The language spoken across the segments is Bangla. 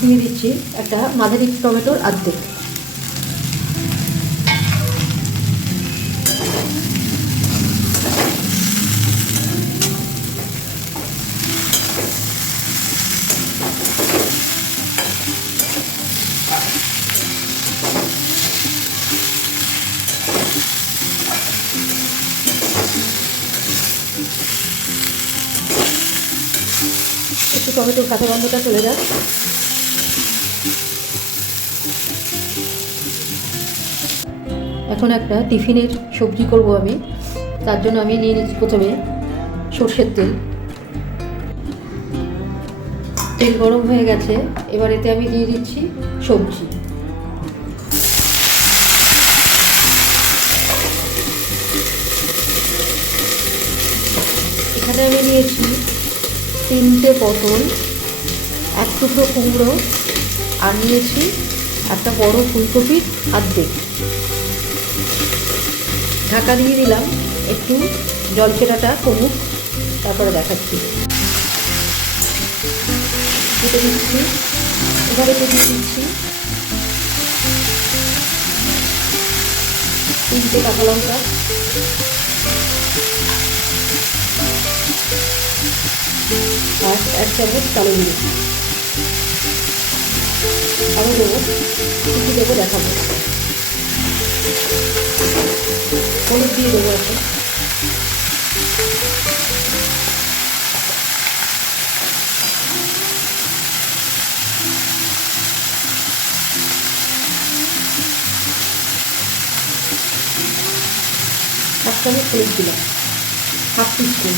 দিয়ে দিচ্ছি একটা মাঝারি টমেটোর অর্ধেক। একটু টমেটোর কাঁচা গন্ধটা চলে যাক। এখন একটা টিফিনের সবজি করব আমি। তার জন্য আমি নিয়ে নিচ্ছি প্রথমে সর্ষের তেল। তেল গরম হয়ে গেছে, এবার এতে আমি দিয়ে দিচ্ছি সবজি। এখানে আমি নিয়েছি 3টে পটল, 1 টুকরো কুমড়ো, আর নিয়েছি একটা বড় ফুলকপির অর্ধেক। ঢাকা দিয়ে দিলাম, একটু জলছেটাটা কমুক, তারপরে দেখাচ্ছি। কেটে দিচ্ছি, এবারে কেটে দিচ্ছি 3টে কাঁচা লঙ্কা, আর 1 চামচ কালো জিরে। আরও দেবো, কিছু দেবো দেখাবো। হলুদ দিয়ে দেবো এখন। এক চামচ হলুদ দিলাম, 1/2 টিস্পুন।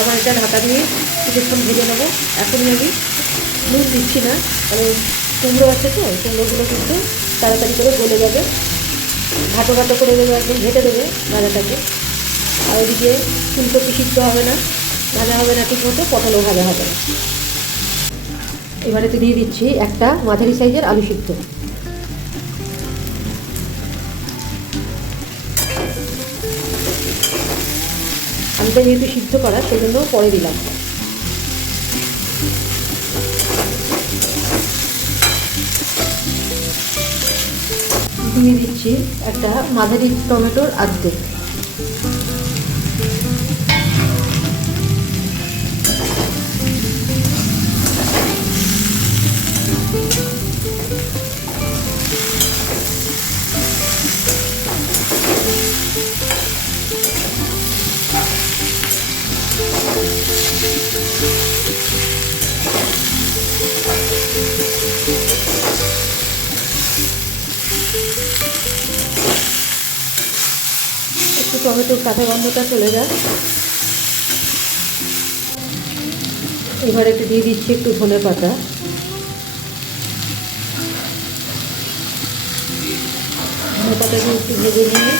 আবার এটা ঢাকা দিয়ে কিছুক্ষণ ভেজে নেবো। এখনই আমি নুন দিচ্ছি না, কারণ কুমড়ো আছে তো, কুমড়োগুলো কিন্তু তাড়াতাড়ি করে গলে যাবে। ঘাটো ঘাটো করে দেবে, একদম ঘেটে দেবে ভাজাটাকে। আর ওদিকে ফুলকপি সিদ্ধ হবে না, ভাজা হবে না ঠিক মতো, পটলও ভাজা হবে না। এবারেতে দিয়ে দিচ্ছি একটা মাঝারি সাইজের আলু সিদ্ধ। আলুটা যেহেতু সিদ্ধ করা, সেই জন্য পরে দিলাম। দিয়ে দিচ্ছি একটা মাঝারি টমেটোর অর্ধেক। একটু টমেটোর কাঁচা গন্ধটা চলে যায়। এবার একটু দিয়ে দিচ্ছি একটু ধনে পাতা। ধনে পাতাকে একটু ভেজে নিয়ে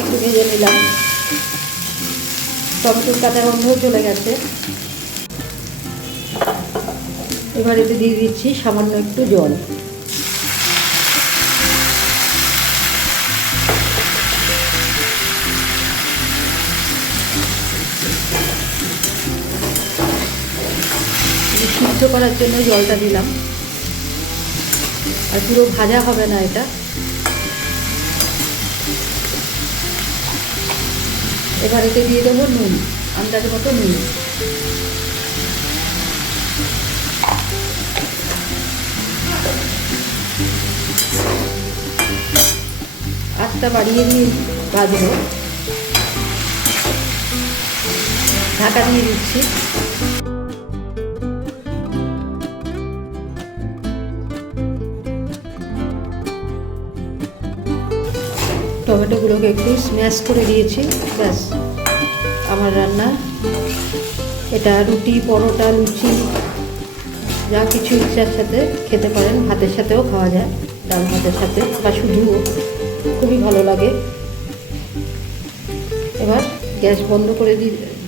একটু ভেজে নিলাম। টমেটোর কাঁচা গন্ধও চলে গেছে। এবার এতে দিয়ে দিচ্ছি সামান্য একটু জল। সিদ্ধ করার জন্য জলটা দিলাম, আর পুরো ভাজা হবে না এটা। এবার এতে দিয়ে দেবো নুন, আন্দাজ মতো নুন। আঁচটা বাড়িয়ে দিয়ে ভাজবো। ঢাকা দিয়ে দিচ্ছি। টমেটোগুলোকে একটু স্ম্যাশ করে দিয়েছি, ব্যাস আমার রান্না। এটা রুটি, পরোটা, লুচি, যা কিছু ইচ্ছার সাথে খেতে পারেন। ভাতের সাথেও খাওয়া যায়, ডাল ভাতের সাথে, বা শুধুও খুবই ভালো লাগে। গ্যাস বন্ধ করে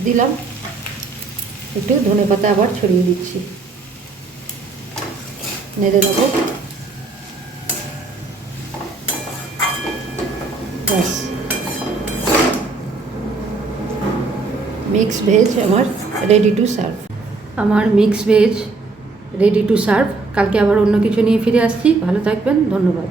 দিলাম। একটু ধনেপাতা আবার ছড়িয়ে দিচ্ছি, নেড়ে নেবো। ব্যাস, মিক্স ভেজ আমার রেডি টু সার্ভ। আমার mix veg ready to serve. কালকে আবার অন্য কিছু নিয়ে ফিরে আসছি। ভালো থাকবেন, ধন্যবাদ।